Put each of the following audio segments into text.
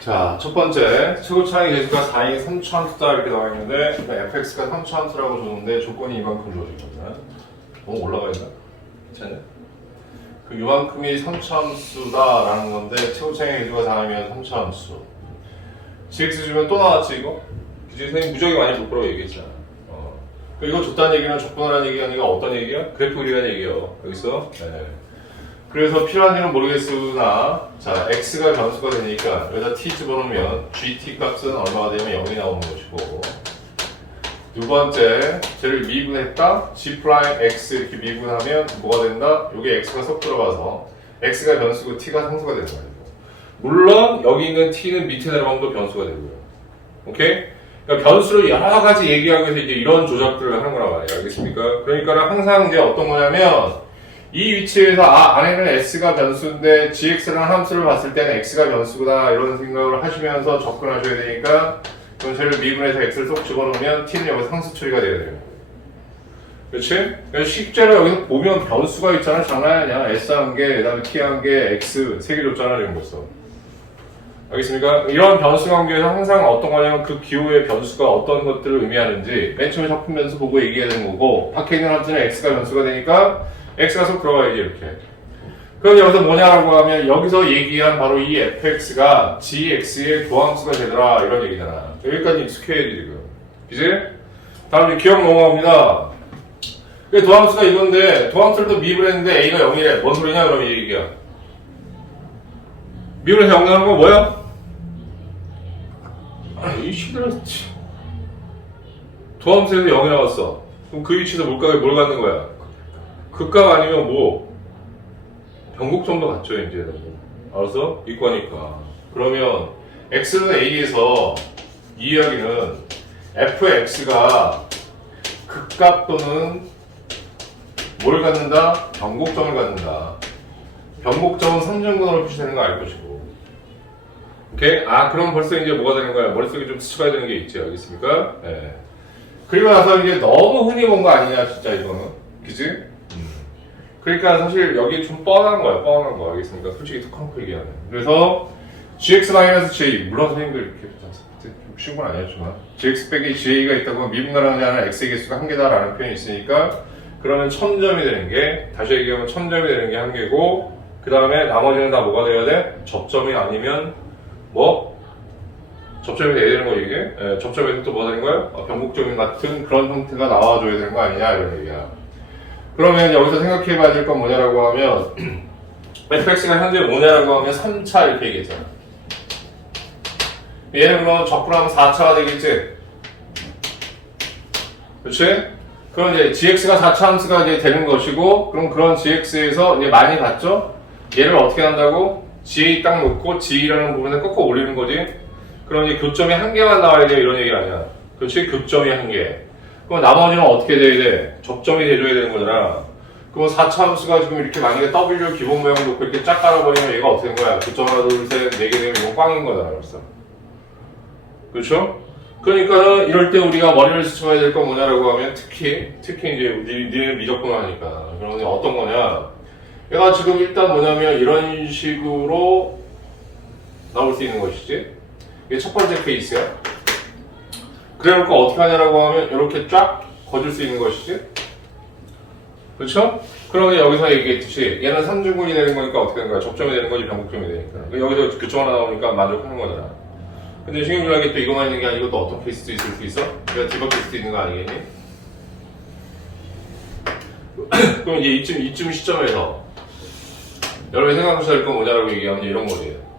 자, 첫 번째, 최고차의 계수가 4인 3차함수다 이렇게 나와 있는데, fx가 3차함수라고 줬는데, 조건이 이만큼 주어지거든. 너무 올라가 있나? 괜찮냐? 그 요만큼이 3차함수다라는 건데, 최고차의 계수가 4이면 3차함수. gx 주면 또 나왔지, 이거? 그치? 선생님 무지하게 많이 볼 거라고 얘기했잖아. 이거 줬다는 얘기는 적분하라는 얘기가 아니라 어떤 얘기야? 그래프 그리라는 얘기예요. 여기서. 네. 그래서 필요한지는 모르겠으나, 자, x가 변수가 되니까 여기다 t 집어넣으면 gt 값은 얼마가 되면 0이 나오는 것이고, 두 번째, 쟤를 미분했다? g 프라임 x 이렇게 미분하면 뭐가 된다? 여기 x가 쏙 들어가서 x가 변수고 t가 상수가 되는 거예요. 물론 여기 있는 t는 밑에 내려가면 또 변수가 되고요. 오케이? 그러니까 변수를 여러 가지 얘기하기 위해서 이제 이런 조작들을 하는 거란 말이에요. 알겠습니까? 그러니까 항상 이제 어떤 거냐면, 이 위치에서 안에는 s가 변수인데 gx라는 함수를 봤을 때는 x가 변수구나 이런 생각을 하시면서 접근하셔야 되니까 그럼 쟤를 미분해서 x를 쏙 집어넣으면 t는 여기서 상수 처리가 돼야 돼요. 그렇지? 실제로 여기서 보면 변수가 있잖아. 장난 아니야. s 한 개, 그 다음에 t 한 개, x 세 개 줬잖아. 이런 거써. 알겠습니까? 이런 변수 관계에서 항상 어떤 거냐면 그 기호의 변수가 어떤 것들을 의미하는지 맨 처음에 작품 변수 보고 얘기해야 되는 거고, 밖에 있는 함수는 x가 변수가 되니까 x가 쏙 들어가야지 이렇게. 그럼 여기서 뭐냐라고 하면 여기서 얘기한 바로 이 fx가 gx의 도함수가 되더라 이런 얘기잖아. 여기까지 익숙해야지 지금. 그지? 다음 이제 기억 넘어갑니다. 도함수가 이건데 도함수를 또 미분했는데 a가 0이래. 뭔 소리냐 그럼 이 얘기야. 미분해서 0 나오는 건 뭐야? 이 시들은 도함수에서 0이 나왔어. 그럼 그 위치에서 물값에 뭘 갖는 거야? 극값 아니면 뭐 변곡점도 같죠 이제. 알았어? 이과니까. 그러면 x는 a에서 이 이야기는 fx가 극값 또는 뭘 갖는다? 변곡점을 갖는다. 변곡점은 삼중근으로 표시되는 거 알 것이고. 오케이? 그럼 벌써 이제 뭐가 되는 거야? 머릿속에 좀 스쳐가야 되는 게 있죠. 알겠습니까? 네. 그리고 나서 이제 너무 흔히 본 거 아니냐 진짜 이거는. 그치? 그러니까 사실 여기 좀 뻔한 거야, 뻔한 거. 알겠습니까? 솔직히 톡하고 얘기하면. 그래서 gx-j, 물론 선생님들 이렇게 좀 쉬운 건 아니었지만 gx 빼기 ja가 있다고 하면 미분가능하지 않은 x의 개수가 한 개다라는 표현이 있으니까 그러면 1000점이 되는 게, 다시 얘기하면 1000점이 되는 게 한 개고, 그 다음에 나머지는 다 뭐가 돼야 돼? 접점이 아니면 뭐? 접점이 돼야 되는 거 이게? 예, 접점에서 또 뭐가 되는 거야? 변곡점 같은 그런 형태가 나와줘야 되는 거 아니냐 이런 얘기야. 그러면 여기서 생각해 봐야 될 건 뭐냐라고 하면 fx가 현재 뭐냐라고 하면 3차 이렇게 얘기했잖아. 얘는 그럼 적분하면 4차가 되겠지? 그렇지? 그럼 이제 gx가 4차 함수가 이제 되는 것이고, 그럼 그런 gx에서 이제 많이 봤죠? 얘를 어떻게 한다고? ga 딱 놓고 g라는 부분을 꺾어 올리는 거지? 그럼 이제 교점이 한 개만 나와야 돼 이런 얘기 아니야. 그렇지? 교점이 한 개. 그럼 나머지는 어떻게 돼야 돼? 접점이 돼줘야 되는 거잖아. 그럼 4차 함수가 지금 이렇게 만약에 W 기본 모양 놓고 이렇게 쫙 깔아버리면 얘가 어떻게 된 거야? 교점 하나, 둘, 셋, 네 개 되면 이건 꽝인 거잖아, 벌써. 그렇죠? 그러니까는 이럴 때 우리가 머리를 스쳐야 될 건 뭐냐라고 하면 특히 이제 니는 미적분을 하니까. 그러면 어떤 거냐? 얘가 지금 일단 뭐냐면 이런 식으로 나올 수 있는 것이지. 이게 첫 번째 케이스야. 그래놓고 어떻게 하냐라고 하면 이렇게 쫙 거줄 수 있는 것이지. 그렇죠? 그러면 여기서 얘기했듯이 얘는 삼중근이 되는 거니까 어떻게 되는 거야? 접점이 되는 거지, 변곡점이 되니까. 여기서 교점 하나 나오니까 만족하는 거잖아. 근데 신경질하게 또 이것만 있는 게 아니고 또 어떤 케이스도 있을 수 있어? 내가 뒤바뀔 수도 있는 거 아니겠니? 그럼 이제 이쯤 시점에서 여러분이 생각하셔야 될 건 뭐냐라고 얘기하면 이런 거예요.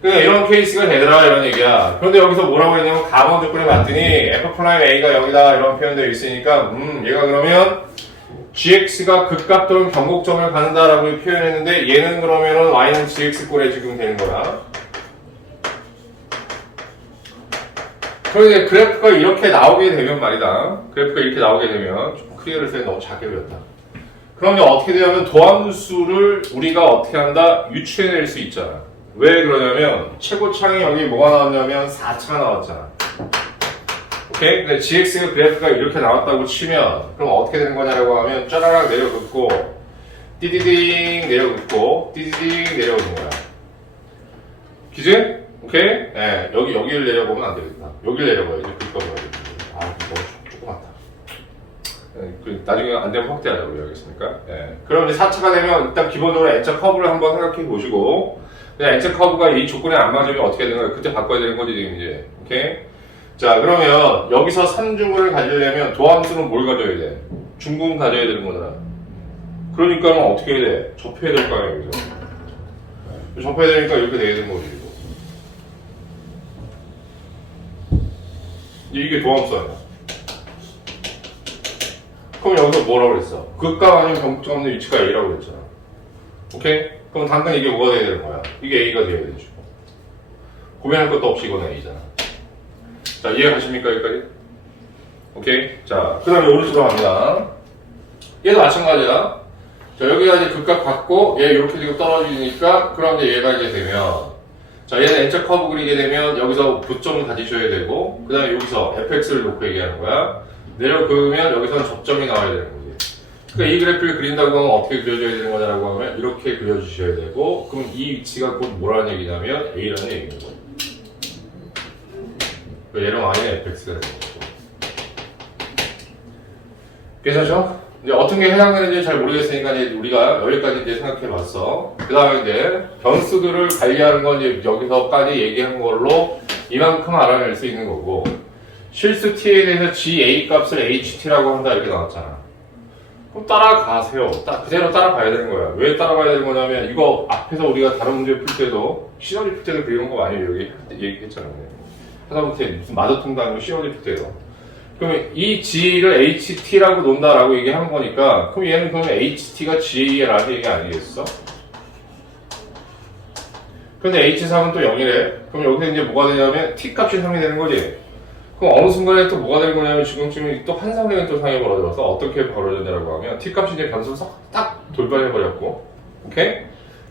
그러니까 이런 케이스가 되더라 이런 얘기야. 그런데 여기서 뭐라고 했냐면 감원 조건을 봤더니 f'a가 0이다 이런 표현되어 있으니까 얘가 그러면 gx가 극값 또는 변곡점을 갖는다라고 표현했는데 얘는 그러면은 y는 gx꼴에 지금 되는 거야. 그런데 그래프가 이렇게 나오게 되면 말이다. 그래프가 이렇게 나오게 되면 좀 크게 그렸을 때 너무 작게 그렸다. 그러면 어떻게 되냐면 도함수를 우리가 어떻게 한다? 유추해낼 수 있잖아. 왜 그러냐면 최고창이 여기 뭐가 나왔냐면 4차가 나왔잖아. 오케이? 근데 gx가 그래프가 이렇게 나왔다고 치면 그럼 어떻게 되는 거냐라고 하면 짜라락 내려긋고 띠디딩 내려긋고 띠디딩 내려오는 거야. 그지? 오케이? 예, 여기를 내려보면 안 되겠다. 여기를 내려봐야지. 그거 봐야 되겠다. 아, 너무 조그맣다. 예, 나중에 안 되면 확대하자고요. 알겠습니까? 예. 그럼 이제 4차가 되면 일단 기본적으로 N차 커브를 한번 생각해 보시고, 그냥 N차 커브가 이 조건에 안 맞으면 어떻게 되는 거예요? 그때 바꿔야 되는 거지, 지금 이제. 오케이? 자, 그러면 여기서 산중근을 가지려면 도함수는 뭘 가져야 돼? 중근 가져야 되는 거잖아. 그러니까 어떻게 해야 돼? 접해야 될 거 아니야, 여기서. 접해야 되니까 이렇게 돼야 되는 거지. 이게 도함수 아니야. 그럼 여기서 뭐라고 그랬어? 극과 아니면 변곡점 없는 위치가 A라고 그랬잖아. 오케이? 그럼 당근 이게 뭐가 돼야 되는 거야? 이게 A가 돼야 되죠. 고민할 것도 없이 이거는 A잖아. 자, 이해가십니까, 여기까지? 오케이? 자, 그 다음에 오른쪽으로 갑니다. 얘도 마찬가지야. 자, 여기가 이제 극각 받고, 얘 이렇게 지금 떨어지니까, 그럼 이제 얘가 이제 되면, 자, 얘는 N자 커브 그리게 되면, 여기서 교점을 가지셔야 되고, 그 다음에 여기서 fx를 놓고 얘기하는 거야. 내려 그으면 여기서는 접점이 나와야 되는 거지. 그러니까 이 그래프를 그린다고 하면 어떻게 그려줘야 되는 거냐라고 하면, 이렇게 그려주셔야 되고, 그럼 이 위치가 곧 뭐라는 얘기냐면, A라는 얘기인 거죠. 얘랑 y는 fx가 되는 거고. 괜찮죠? 이제 어떤 게 해당되는지 잘 모르겠으니까 이제 우리가 여기까지 이제 생각해 봤어. 그 다음에 이제 변수들을 관리하는 건 이제 여기서까지 얘기한 걸로 이만큼 알아낼 수 있는 거고, 실수 t에 대해서 ga 값을 ht라고 한다 이렇게 나왔잖아. 그럼 따라가세요. 그대로 따라가야 되는 거야. 왜 따라가야 되는 거냐면, 이거 앞에서 우리가 다른 문제 풀 때도, 시너지 풀 때도 그런 거 많이 얘기했잖아. 하다못해 무슨 마더통도 아니고 시너지 풀 때도. 그러면 이 G를 HT라고 논다라고 얘기한 거니까, 그럼 얘는 그러면 HT가 GA라는 얘기 아니겠어? 근데 H3은 또 0이래. 그럼 여기서 이제 뭐가 되냐면 T 값이 3이 되는 거지. 그럼 어느 순간에 또 뭐가 되는 거냐면, 지금쯤 또 한상적인 또 상이 벌어져서 어떻게 벌어졌냐라고 하면, T 값이 이제 변수를 딱 돌발해버렸고, 오케이?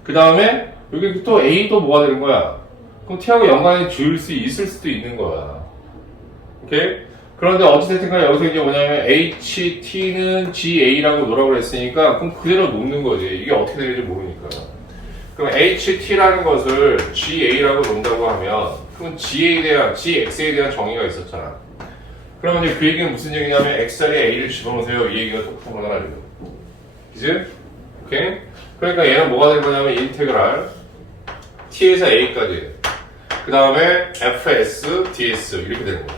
그 다음에 여기 또 A도 뭐가 되는 거야? 그럼 T하고 연관이 지을 수 있을 수도 있는 거야. 오케이? 그런데 어찌됐든 간에 여기서 이제 뭐냐면 HT는 GA라고 노라고 했으니까 그럼 그대로 놓는 거지. 이게 어떻게 되는지 모르니까. 그럼 HT라는 것을 GA라고 놓는다고 하면, 그럼 GA에 대한, GX에 대한 정의가 있었잖아. 그러면 이제 그 얘기는 무슨 얘기냐면 X 자리에 A를 집어넣으세요. 이 얘기가 똑똑한 거잖아, 지금. 그지? 오케이? 그러니까 얘는 뭐가 된 거냐면 인테그랄 T에서 A까지, 그 다음에 FS, DS 이렇게 되는 거야.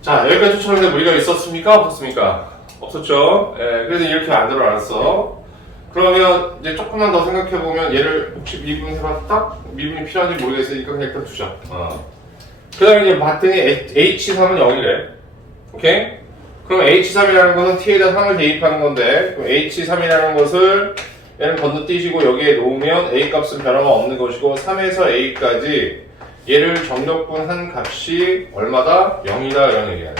자, 여기까지 추천하는데 무리가 있었습니까? 없었습니까? 없었죠? 예, 그래서 이렇게 만들어놨어. 그러면 이제 조금만 더 생각해보면, 얘를 혹시 미분 해봤다? 미분이 필요한지 모르겠으니까 그냥 일단 두자. 그 다음에 이제 봤더니 H3은 0이래. 오케이? 그럼 H3이라는 것은 T에다 3을 대입하는 건데, 그럼 H3이라는 것을 얘는 건너뛰시고 여기에 놓으면 A 값은 변화가 없는 것이고, 3에서 A까지 얘를 정적분한 값이 얼마다? 0이다 이런 얘기야.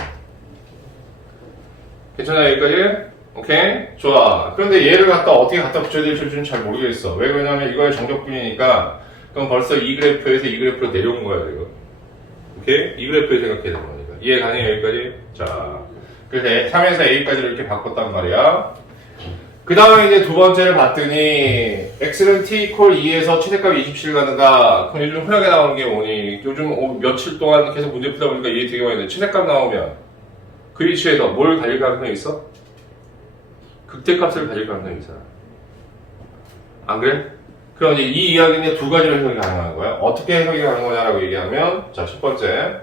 괜찮아 여기까지? 오케이? 좋아. 그런데 얘를 어떻게 갖다 붙여야 될지 좀 잘 모르겠어. 왜 그러냐면 이거의 정적분이니까, 그럼 벌써 이 그래프에서 이 그래프로 내려온 거야 이거. 오케이? 이 그래프에 생각해야 되는 거니까. 이해 가능해 여기까지? 자, 그래서 3에서 A까지를 이렇게 바꿨단 말이야. 그 다음에 이제 두 번째를 봤더니, X는 T 이퀄 2에서 최대값이 27을 갖는다. 그럼 요즘 흔하게 나오는 게 뭐니? 요즘 며칠 동안 계속 문제 풀다 보니까 이해 되게 많이 돼. 최대값 나오면 그 위치에서 뭘 가질 가능성이 있어? 극대값을 가질 가능성이 있어. 안 그래? 그럼 이제 이 이야기는 두 가지로 해석이 가능한 거야. 어떻게 해석이 가능한 거냐라고 얘기하면, 자, 첫 번째.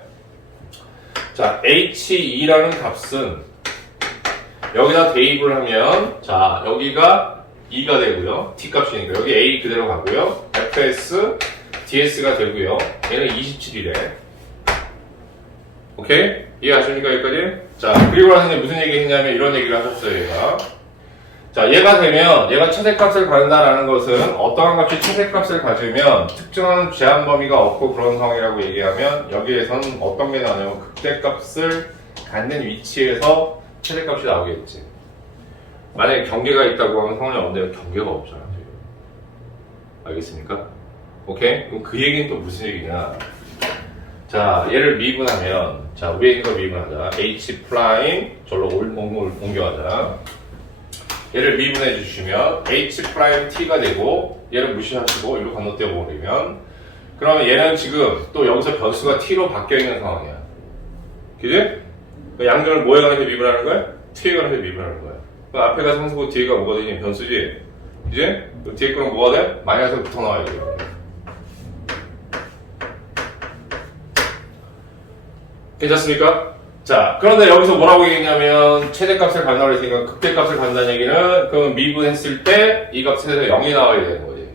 자, H2라는 값은 여기다 대입을 하면, 자, 여기가 2가 되고요. T 값이니까. 여기 A 그대로 가고요. FS, DS가 되고요. 얘는 27이래. 오케이? 이해하십니까, 여기까지? 자, 그리고 나서 무슨 얘기 했냐면 이런 얘기를 하셨어요, 얘가. 자, 얘가 되면, 얘가 최대값을 가진다라는 것은 어떠한 값이 최대값을 가지면 특정한 제한 범위가 없고 그런 상황이라고 얘기하면, 여기에서는 어떤 게 나냐면 극대값을 갖는 위치에서 최대값이 나오겠지. 만약에 경계가 있다고 하면 상관이 없는데 경계가 없잖아. 알겠습니까? 오케이? 그럼 그 얘기는 또 무슨 얘기냐? 자, 얘를 미분하면, 자, 위에 있는 거 미분하자. H 프라임, 절로 옮겨가자. 얘를 미분해 주시면 H'T가 되고 얘를 무시하시고 이리로 건너뛰어 버리면 그러면 얘는 지금 또 여기서 변수가 T로 바뀌어 있는 상황이야. 그지? 양변을 뭐에 관해서 미분하는 거야? T에 관해서 미분하는 거야. 그 앞에가 상수고 뒤에가 뭐가 되니? 변수지? 그지? 그 뒤에 거는 뭐가 돼? 마이너스가 붙어 나와야 돼. 괜찮습니까? 자, 그런데 여기서 뭐라고 얘기했냐면 최대값을 간다고 했으니까 극대값을 간다는 얘기는 그럼 미분했을 때 이 값에서 0이 나와야 되는 거지.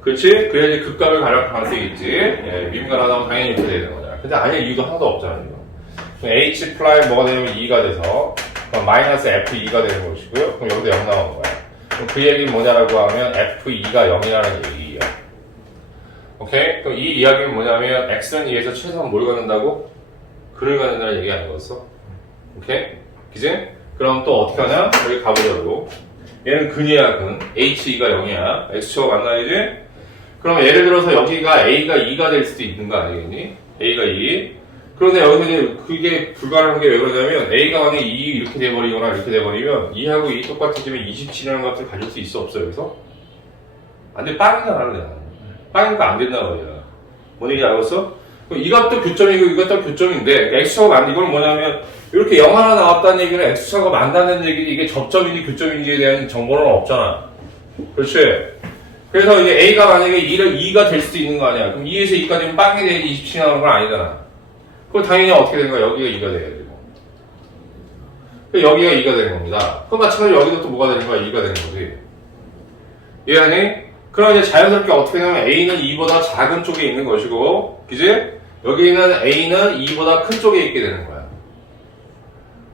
그렇지? 그래야지 극값을 가할 가능성이 있지. 예, 미분가 나오면 당연히 이렇게 되는 거잖아. 근데 아닐 이유도 하나도 없잖아, 이거. 그럼 H 프라임 뭐가 되냐면 2가 돼서 그럼 마이너스 F2가 되는 것이고요. 그럼 여기도 0 나오는 거야. 그럼 그 얘기는 뭐냐라고 하면 F2가 0이라는 얘기예요. 오케이? 그럼 이 이야기는 뭐냐면 X는 2에서 최소한 뭘 갖는다고? 근을 갖는다는 얘기 아니었어? 오케이? 그지? 그럼 또 어떻게 하냐? 여기 가보자고. 얘는 근이야, 근. H2가 0이야. X축가 만나야지? 그럼 예를 들어서 여기가 A가 2가 될 수도 있는 거 아니겠니? A가 2. 그런데 여기서 이제 그게 불가능한 게 왜 그러냐면 A가 만약에 2 이렇게 돼버리거나 이렇게 돼버리면 2하고 2 똑같아지면 27이라는 값을 가질 수 있어 없어 여기서? 안 돼, 빵이잖아 그냥. 빵이니까 안 된다 말이야. 뭔 얘기 알았어? 이 값도 교점이고 이것도 교점인데 X축가 이건 뭐냐면 이렇게 0 하나 나왔다는 얘기는 X축가 만다는 얘기는 이게 접점인지 교점인지에 대한 정보는 없잖아. 그렇지? 그래서 이제 A가 만약에 2가 될 수도 있는 거 아니야. 그럼 2에서 2까지는 빵이 돼야지 27이 나오는 건 아니잖아. 그럼 당연히 어떻게 되는 거야? 여기가 2가 돼야 되고. 여기가 2가 되는 겁니다. 그럼 마찬가지로 여기도 또 뭐가 되는 거야? 2가 되는 거지. 이해하니? 그럼 이제 자연스럽게 어떻게 되냐면 A는 2보다 작은 쪽에 있는 것이고, 그지? 여기는 A는 2보다 큰 쪽에 있게 되는 거야.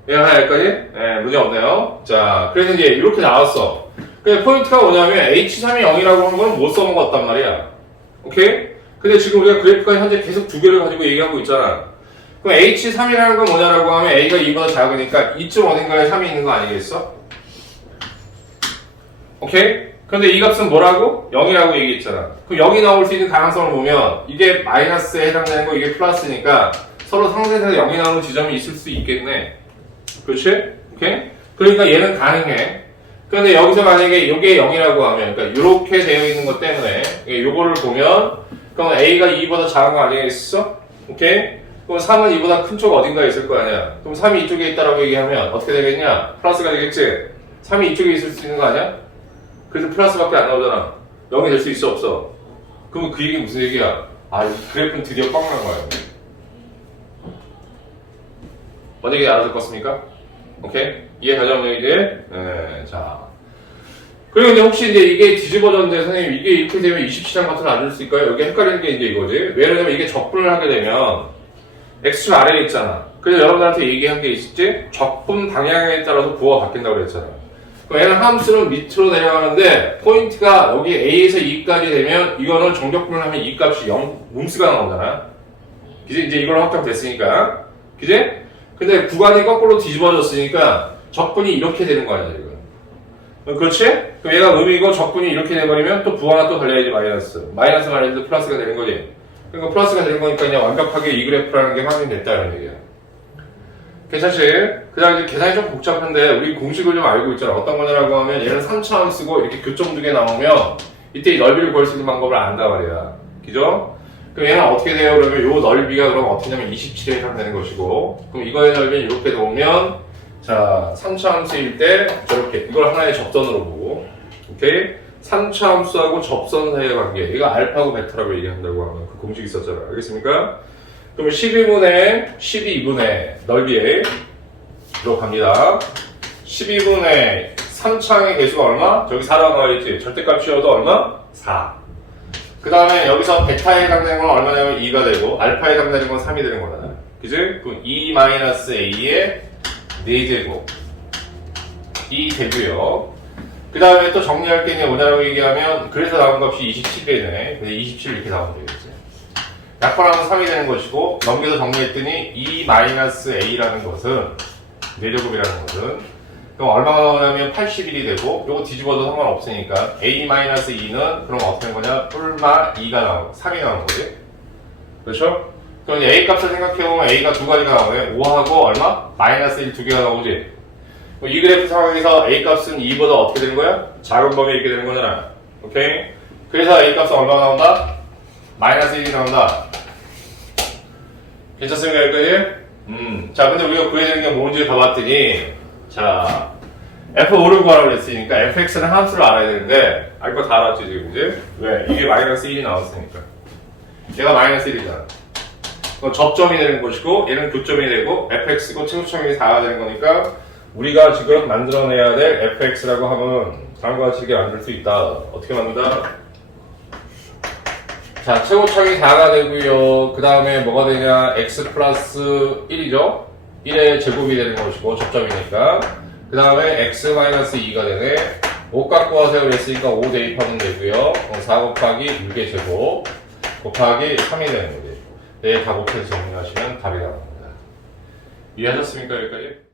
이해하냐, 여기까지? 네, 문제 없네요. 자, 그래서 이제 이렇게 나왔어. 근데 포인트가 뭐냐면 H3이 0이라고 하는 건 못 써먹었단 말이야. 오케이? 근데 지금 우리가 그래프가 현재 계속 두 개를 가지고 얘기하고 있잖아. 그럼 H3이라는 건 뭐냐라고 하면 A가 2보다 작으니까 이쯤 어딘가에 3이 있는 거 아니겠어? 오케이? 근데 이 값은 뭐라고? 0이라고 얘기했잖아. 그럼 0이 나올 수 있는 가능성을 보면 이게 마이너스에 해당되는 거 이게 플러스니까 서로 상대에서 0이 나오는 지점이 있을 수 있겠네. 그렇지? 오케이? 그러니까 얘는 가능해. 근데 여기서 만약에 이게 0이라고 하면 그러니까 이렇게 되어 있는 것 때문에 요거를 보면 그럼 A가 2보다 작은 거 아니겠어? 오케이? 그럼 3은 2보다 큰 쪽 어딘가에 있을 거 아니야. 그럼 3이 이쪽에 있다라고 얘기하면 어떻게 되겠냐? 플러스가 되겠지? 3이 이쪽에 있을 수 있는 거 아니야? 그래서 플러스밖에 안 나오잖아. 0이 될 수 있어 없어? 그럼 그 얘기는 무슨 얘기야? 아, 그래프는 드디어 뻥 난 거야. 뭔 얘기 알아듣겠습니까? 오케이? 이해 가져온 얘기지? 네, 자. 그리고 이제 혹시 이제 이게 뒤집어졌는데 선생님 이게 이렇게 되면 27장 값을 안 줄 수 있을까요? 여기 헷갈리는 게 이제 이거지. 왜냐면 이게 적분을 하게 되면 X축 아래에 있잖아. 그래서 여러분들한테 얘기한 게 있었지? 적분 방향에 따라서 부호가 바뀐다고 그랬잖아. 그럼 얘는 함수는 밑으로 내려가는데 포인트가 여기 A에서 2까지 되면 이거는 정적분을 하면 이 값이 0, 음수가 나오잖아. 그지? 이제 이걸로 확정됐으니까. 그지? 근데 구간이 거꾸로 뒤집어졌으니까 적분이 이렇게 되는 거 아니야, 지금. 그렇지? 그럼 얘가 음이고 적분이 이렇게 돼버리면 또 부 하나 또 달려야지 마이너스. 마이너스 플러스가 되는 거지. 그러니까 플러스가 되는 거니까 그냥 완벽하게 이 그래프라는 게 확인됐다는 얘기야. 괜찮지? 그 다음에 계산이 좀 복잡한데 우리 공식을 좀 알고 있잖아. 어떤 거냐라고 하면 얘는 3차함 쓰고 이렇게 교점 두 개 나오면 이때 이 넓이를 구할 수 있는 방법을 안다 말이야. 그죠? 그럼 얘는 어떻게 돼요? 그러면 요 넓이가 그럼 어떻게 되냐면 27에 해당되는 것이고 그럼 이거의 넓이는 이렇게 놓으면 자 3차 함수일 때 저렇게 이걸 하나의 접선으로 보고 오케이? 3차 함수하고 접선 사이의 관계 이거 알파고 베타라고 얘기한다고 하면 그 공식 있었잖아. 알겠습니까? 그러면 12분의 12분의 넓이에 들어갑니다. 12분의 3창의 개수가 얼마? 저기 4라고 나와있지. 절대값이어도 얼마? 4. 그 다음에 여기서 베타에 해당되는 건 얼마냐면 2가 되고 알파에 해당되는 건 3이 되는 거잖아. 그지? 그럼 2-a의 4제곱 2 되고요. 그 다음에 또 정리할 게 뭐냐라고 얘기하면 그래서 나온 값이 27이 되네. 27 이렇게 나오면 되겠지. 약분하면 3이 되는 것이고 넘겨서 정리했더니 2-a라는 것은 4제곱이라는 것은 그럼 얼마가 나오냐면 81이 되고 요거 뒤집어도 상관없으니까 a-2는 그럼 어떻게 된 거냐 뿔마 2가 나오고 3이 나오는 거지. 그렇죠? 그럼 이제 a 값을 생각해보면 a가 두 가지가 나오네. 5하고 얼마? -1 두 개가 나오지. 이 그래프 상황에서 A 값은 2보다 어떻게 되는 거야? 작은 범위에 있게 되는 거잖아. 오케이? 그래서 A 값은 얼마 나온다? 마이너스 1이 나온다. 괜찮습니까, 여기까지? 자, 근데 우리가 구해야 되는 게 뭔지 봐봤더니, 자, F5를 구하라고 그랬으니까 fx는 함수를 알아야 되는데, 알 거 다 알았지, 지금, 그지? 왜? 이게 마이너스 1이 나왔으니까. 얘가 마이너스 1이잖아. 그럼 접점이 되는 것이고, 얘는 교점이 되고, fx고 최소점이 4가 되는 거니까, 우리가 지금 만들어내야 될 fx라고 하면, 다음과 같이 만들 수 있다. 어떻게 만든다? 자, 최고점이 4가 되고요. 그 다음에 뭐가 되냐? x 플러스 1이죠? 1의 제곱이 되는 것이고, 접점이니까. 그 다음에 x 마이너스 2가 되네. 5 갖고 와서 그랬으니까 5 대입하면 되고요. 4 곱하기 6의 제곱 곱하기 3이 되는 거지. 네, 다 곱해서 정리하시면 답이 나옵니다. 이해하셨습니까, 여기까지?